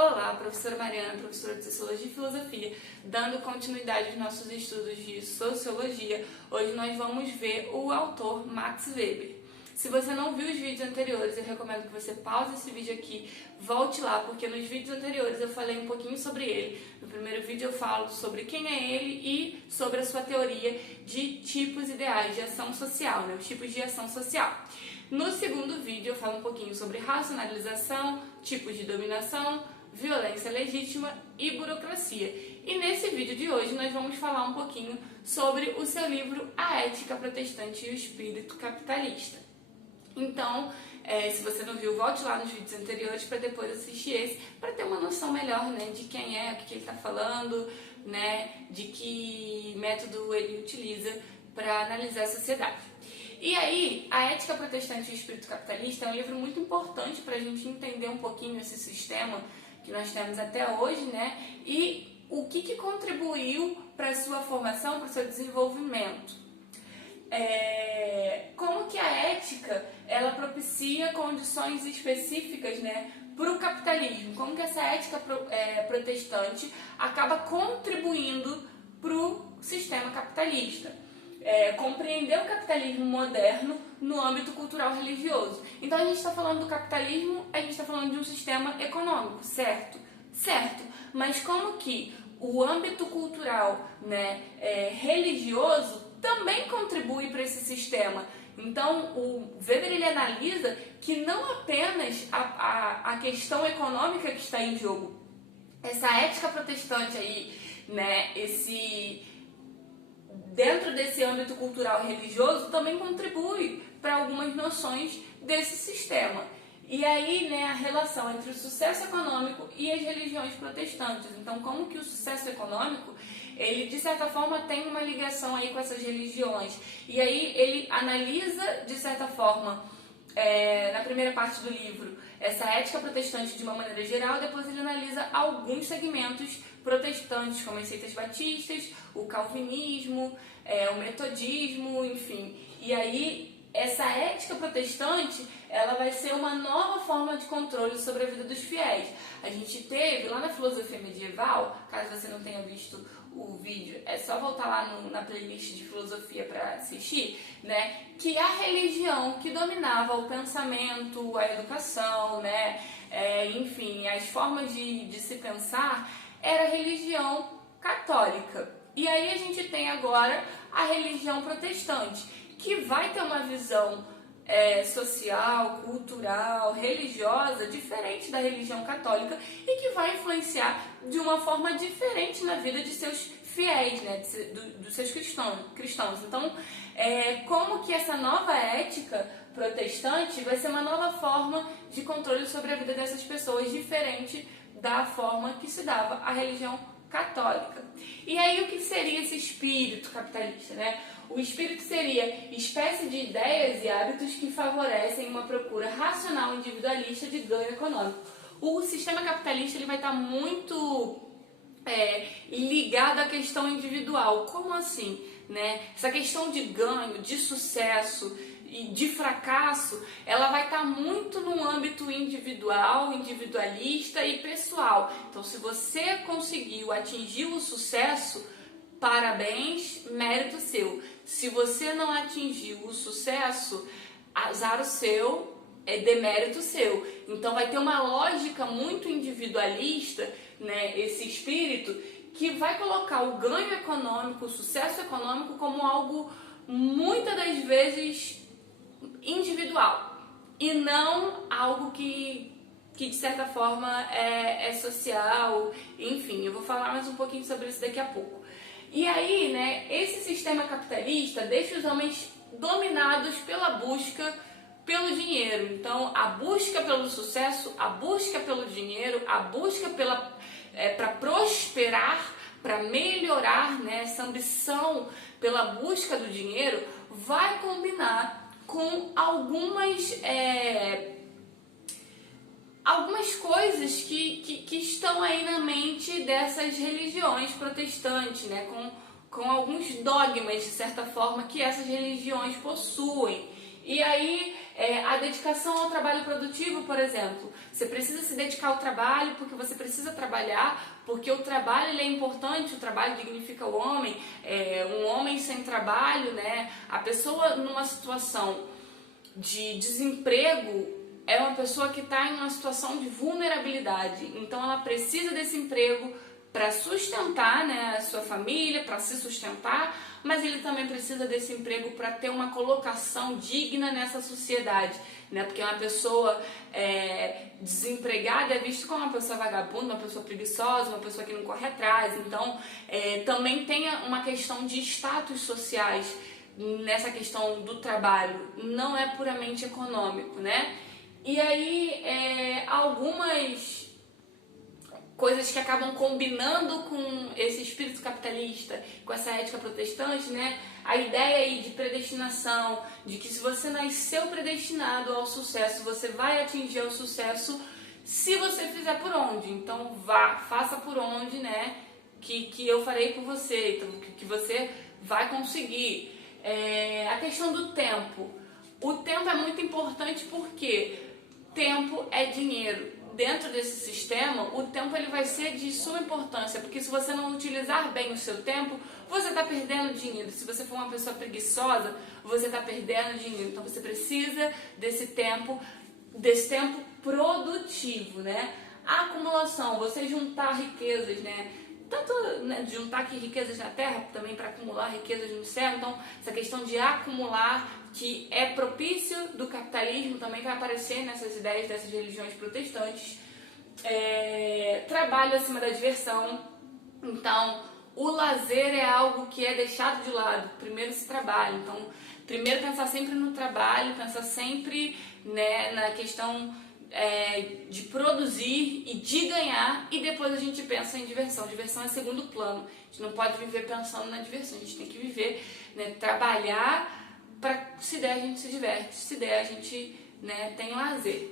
Olá, professora Mariana, professora de Sociologia e Filosofia, dando continuidade aos nossos estudos de Sociologia. Hoje nós vamos ver o autor Max Weber. Se você não viu os vídeos anteriores, eu recomendo que você pause esse vídeo aqui, volte lá, porque nos vídeos anteriores eu falei um pouquinho sobre ele. No primeiro vídeo eu falo sobre quem é ele e sobre a sua teoria de tipos ideais de ação social, os tipos de ação social. No segundo vídeo eu falo um pouquinho sobre racionalização, tipos de dominação, violência legítima e burocracia. E nesse vídeo de hoje nós vamos falar um pouquinho sobre o seu livro A Ética Protestante e o Espírito Capitalista. Então, se você não viu, volte lá nos vídeos anteriores para depois assistir esse, para ter uma noção melhor, de quem é, o que ele está falando, de que método ele utiliza para analisar a sociedade. E aí, A Ética Protestante e o Espírito Capitalista é um livro muito importante para a gente entender um pouquinho esse sistema que nós temos até hoje, e o que contribuiu para a sua formação, para o seu desenvolvimento. Como que a ética ela propicia condições específicas para o capitalismo, como que essa ética protestante acaba contribuindo para o sistema capitalista. Compreender o capitalismo moderno no âmbito cultural religioso. Então a gente está falando do capitalismo, a gente está falando de um sistema econômico, certo? Certo, mas como que o âmbito cultural religioso também contribui para esse sistema. Então, o Weber ele analisa que não apenas a questão econômica que está em jogo, essa ética protestante aí, dentro desse âmbito cultural religioso, também contribui para algumas noções desse sistema. E aí, a relação entre o sucesso econômico e as religiões protestantes. Então, como que o sucesso econômico, ele, de certa forma, tem uma ligação aí com essas religiões. E aí, ele analisa, de certa forma, na primeira parte do livro, essa ética protestante de uma maneira geral, depois ele analisa alguns segmentos protestantes, como as seitas batistas, o calvinismo, o metodismo, enfim. E aí, essa ética protestante, ela vai ser uma nova forma de controle sobre a vida dos fiéis. A gente teve lá na filosofia medieval, caso você não tenha visto o vídeo, é só voltar lá na playlist de filosofia para assistir, que a religião que dominava o pensamento, a educação, enfim, as formas de se pensar, era a religião católica. E aí a gente tem agora a religião protestante, que vai ter uma visão social, cultural, religiosa, diferente da religião católica e que vai influenciar de uma forma diferente na vida de seus fiéis, dos seus cristãos. Então, como que essa nova ética protestante vai ser uma nova forma de controle sobre a vida dessas pessoas, diferente da forma que se dava a religião católica. E aí, o que seria esse espírito capitalista, O espírito seria espécie de ideias e hábitos que favorecem uma procura racional individualista de ganho econômico. O sistema capitalista ele vai estar muito ligado à questão individual. Como assim? Essa questão de ganho, de sucesso e de fracasso, ela vai estar muito no âmbito individual, individualista e pessoal. Então, se você conseguiu atingir o sucesso, parabéns, mérito seu. Se você não atingiu o sucesso, azar o seu, demérito seu. Então vai ter uma lógica muito individualista, esse espírito, que vai colocar o ganho econômico, o sucesso econômico como algo, muitas das vezes, individual. E não algo que de certa forma é social, enfim, eu vou falar mais um pouquinho sobre isso daqui a pouco. E aí, esse sistema capitalista deixa os homens dominados pela busca pelo dinheiro. Então, a busca pelo sucesso, a busca pelo dinheiro, a busca para prosperar, para melhorar, essa ambição pela busca do dinheiro, vai combinar com algumas coisas que estão aí na mente dessas religiões protestantes, com alguns dogmas, de certa forma, que essas religiões possuem. E aí A dedicação ao trabalho produtivo, por exemplo. Você precisa se dedicar ao trabalho porque você precisa trabalhar, porque o trabalho ele é importante, o trabalho dignifica o homem. Um homem sem trabalho, né? A pessoa numa situação de desemprego é uma pessoa que está em uma situação de vulnerabilidade. Então ela precisa desse emprego para sustentar, né, a sua família, para se sustentar, mas ele também precisa desse emprego para ter uma colocação digna nessa sociedade, né? Porque uma pessoa desempregada é vista como uma pessoa vagabunda, uma pessoa preguiçosa, uma pessoa que não corre atrás. Então também tem uma questão de status sociais nessa questão do trabalho, não é puramente econômico, né? E aí algumas coisas que acabam combinando com esse espírito capitalista, com essa ética protestante, né? A ideia aí de predestinação, de que se você nasceu predestinado ao sucesso, você vai atingir o sucesso se você fizer por onde. Então faça por onde, né? Que eu farei por você, então, que você vai conseguir. A questão do tempo. O tempo é muito importante porque tempo é dinheiro. Dentro desse sistema, o tempo ele vai ser de suma importância, porque se você não utilizar bem o seu tempo, você está perdendo dinheiro. Se você for uma pessoa preguiçosa, você está perdendo dinheiro. Então você precisa desse tempo produtivo, né? A acumulação, você juntar riquezas, né? Tanto, né, juntar aqui riquezas na terra, também para acumular riquezas no céu. Então, essa questão de acumular, que é propício do capitalismo, também vai aparecer nessas ideias dessas religiões protestantes. Trabalho acima da diversão. Então, o lazer é algo que é deixado de lado. Primeiro se trabalha. Então, primeiro pensar sempre no trabalho, pensar sempre, né, na questão de produzir e de ganhar, e depois a gente pensa em diversão. Diversão é segundo plano. A gente não pode viver pensando na diversão, a gente tem que viver, né, trabalhar para, se der, a gente se diverte, se der, a gente, né, tem lazer.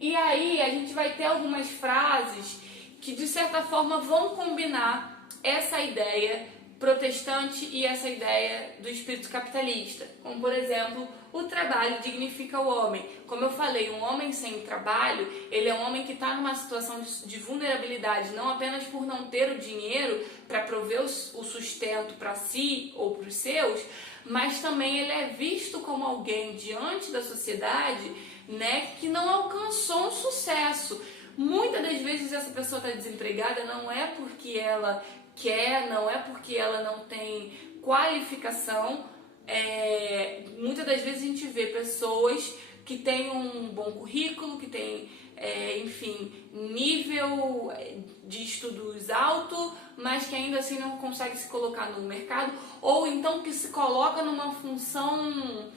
E aí a gente vai ter algumas frases que de certa forma vão combinar essa ideia protestante e essa ideia do espírito capitalista, como por exemplo, o trabalho dignifica o homem. Como eu falei, um homem sem trabalho, ele é um homem que está numa situação de vulnerabilidade, não apenas por não ter o dinheiro para prover o sustento para si ou para os seus, mas também ele é visto como alguém diante da sociedade, né, que não alcançou um sucesso. Muitas das vezes essa pessoa está desempregada não é porque ela quer, não é porque ela não tem qualificação. Muitas das vezes a gente vê pessoas que têm um bom currículo, que têm, enfim, nível de estudos alto, mas que ainda assim não consegue se colocar no mercado, ou então que se coloca numa função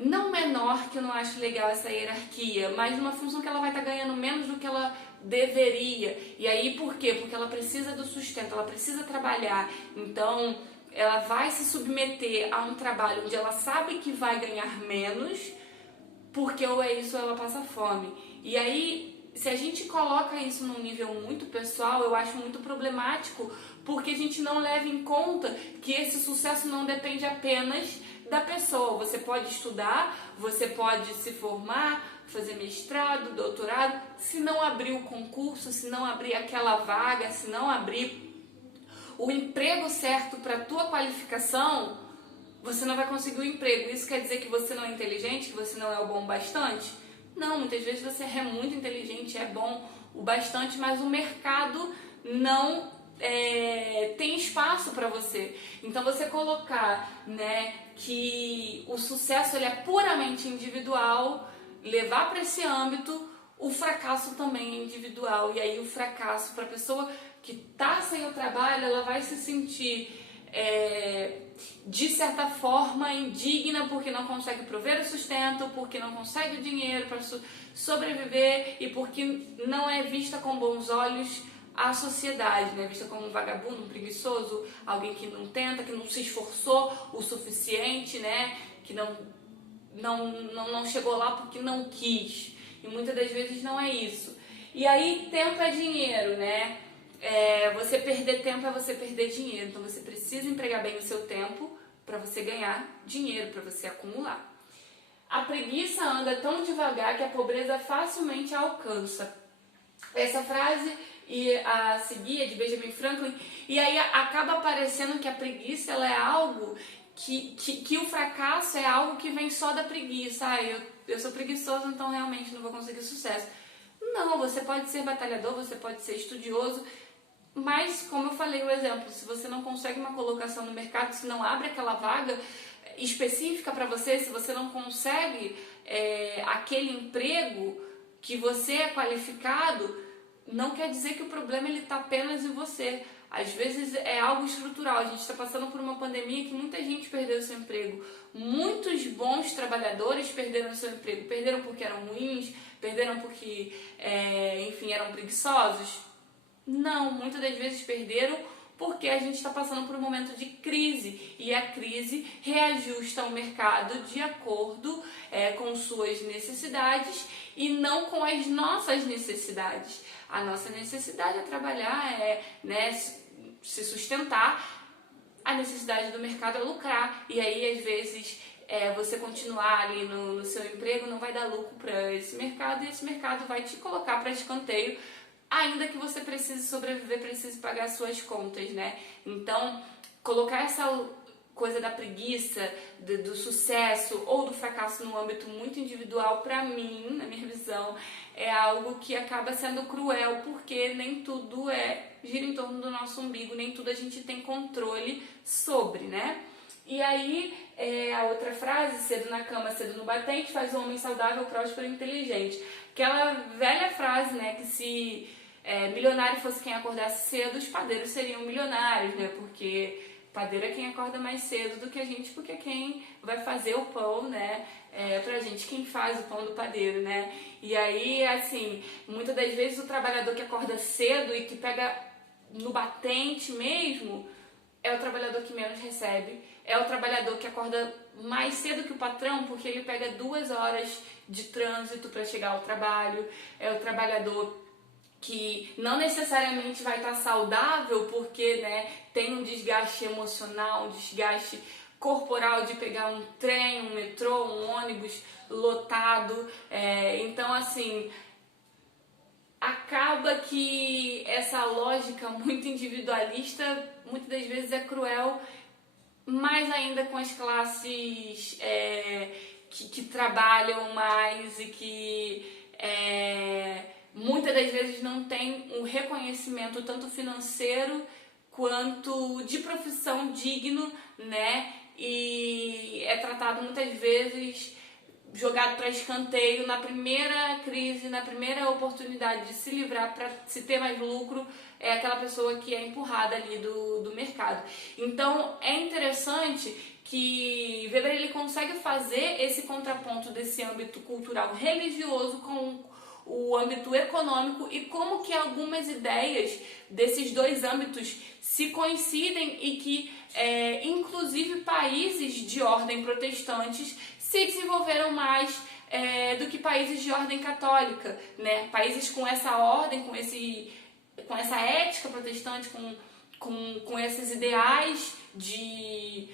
não menor, que eu não acho legal essa hierarquia, mas numa função que ela vai estar ganhando menos do que ela deveria. E aí por quê? Porque ela precisa do sustento, ela precisa trabalhar. Então ela vai se submeter a um trabalho onde ela sabe que vai ganhar menos, porque ou é isso ou ela passa fome. E aí, se a gente coloca isso num nível muito pessoal, eu acho muito problemático, porque a gente não leva em conta que esse sucesso não depende apenas da pessoa. Você pode estudar, você pode se formar, fazer mestrado, doutorado, se não abrir o concurso, se não abrir aquela vaga, se não abrir o emprego certo para a tua qualificação, você não vai conseguir o emprego. Isso quer dizer que você não é inteligente, que você não é o bom bastante? Não, muitas vezes você é muito inteligente, é bom o bastante, mas o mercado não tem espaço para você. Então você colocar, né, que o sucesso ele é puramente individual, levar para esse âmbito, o fracasso também é individual. E aí o fracasso para a pessoa que está sem o trabalho, ela vai se sentir de certa forma indigna porque não consegue prover o sustento, porque não consegue o dinheiro para sobreviver e porque não é vista com bons olhos a sociedade, né? Vista como um vagabundo, um preguiçoso, alguém que não tenta, que não se esforçou o suficiente, né? Que não chegou lá porque não quis. E muitas das vezes não é isso. E aí tempo é dinheiro, né? Você perder tempo é você perder dinheiro. Então você precisa empregar bem o seu tempo para você ganhar dinheiro, para você acumular. A preguiça anda tão devagar que a pobreza facilmente a alcança. Essa frase e a seguir é de Benjamin Franklin, e aí acaba parecendo que a preguiça ela é algo que o fracasso é algo que vem só da preguiça. Eu sou preguiçoso, então realmente não vou conseguir sucesso. Não, você pode ser batalhador, você pode ser estudioso, mas como eu falei o exemplo, se você não consegue uma colocação no mercado, se não abre aquela vaga específica para você, se você não consegue aquele emprego que você é qualificado, não quer dizer que o problema está apenas em você. Às vezes é algo estrutural. A gente está passando por uma pandemia que muita gente perdeu seu emprego. Muitos bons trabalhadores perderam seu emprego. Perderam porque eram ruins, perderam porque, enfim, eram preguiçosos. Não, muitas das vezes perderam porque a gente está passando por um momento de crise e a crise reajusta o mercado de acordo com suas necessidades e não com as nossas necessidades. A nossa necessidade é trabalhar, se sustentar, a necessidade do mercado é lucrar, e aí às vezes você continuar ali no seu emprego não vai dar lucro para esse mercado, e esse mercado vai te colocar para escanteio, ainda que você precise sobreviver, precise pagar suas contas, né? Então, colocar essa coisa da preguiça, do sucesso ou do fracasso no âmbito muito individual, pra mim, na minha visão, é algo que acaba sendo cruel, porque nem tudo gira em torno do nosso umbigo, nem tudo a gente tem controle sobre, né? E aí, a outra frase, cedo na cama, cedo no batente, faz o homem saudável, próspero e inteligente. Aquela velha frase, né, que se milionário fosse quem acordasse cedo, os padeiros seriam milionários, né, porque padeiro é quem acorda mais cedo do que a gente, porque é quem vai fazer o pão, né, pra gente, quem faz o pão do padeiro, né. E aí, assim, muitas das vezes o trabalhador que acorda cedo e que pega no batente mesmo, é o trabalhador que menos recebe, é o trabalhador que acorda mais cedo que o patrão, porque ele pega 2 horas de trânsito para chegar ao trabalho, é o trabalhador que não necessariamente vai estar saudável, porque tem um desgaste emocional, um desgaste corporal de pegar um trem, um metrô, um ônibus lotado. Então, assim, acaba que essa lógica muito individualista muitas das vezes é cruel, mais ainda com as classes que trabalham mais e que muitas das vezes não tem um reconhecimento tanto financeiro quanto de profissão digno, né? E é tratado muitas vezes jogado para escanteio na primeira crise, na primeira oportunidade de se livrar para se ter mais lucro, é aquela pessoa que é empurrada ali do mercado. Então é interessante que Weber ele consegue fazer esse contraponto desse âmbito cultural religioso com o âmbito econômico e como que algumas ideias desses dois âmbitos se coincidem e que inclusive países de ordem protestantes se desenvolveram mais do que países de ordem católica, né? Países com essa ordem, com essa ética protestante, com esses ideais de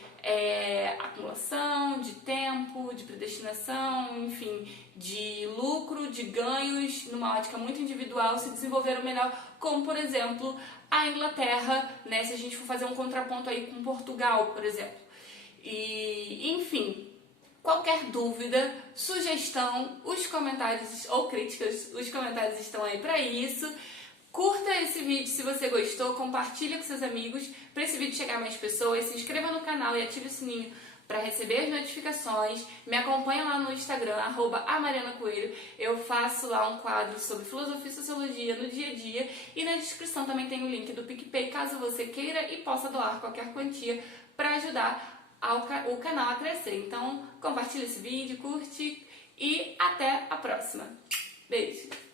acumulação, de tempo, de predestinação, enfim, de lucro, de ganhos, numa ótica muito individual, se desenvolveram melhor, como, por exemplo, a Inglaterra, né? Se a gente for fazer um contraponto aí com Portugal, por exemplo. E, enfim, qualquer dúvida, sugestão, os comentários ou críticas, os comentários estão aí para isso. Curta esse vídeo se você gostou, compartilhe com seus amigos para esse vídeo chegar a mais pessoas, se inscreva no canal e ative o sininho para receber as notificações, me acompanha lá no Instagram, @amarianacoelho, eu faço lá um quadro sobre filosofia e sociologia no dia a dia e na descrição também tem o link do PicPay, caso você queira e possa doar qualquer quantia para ajudar o canal a crescer. Então compartilhe esse vídeo, curte e até a próxima. Beijo!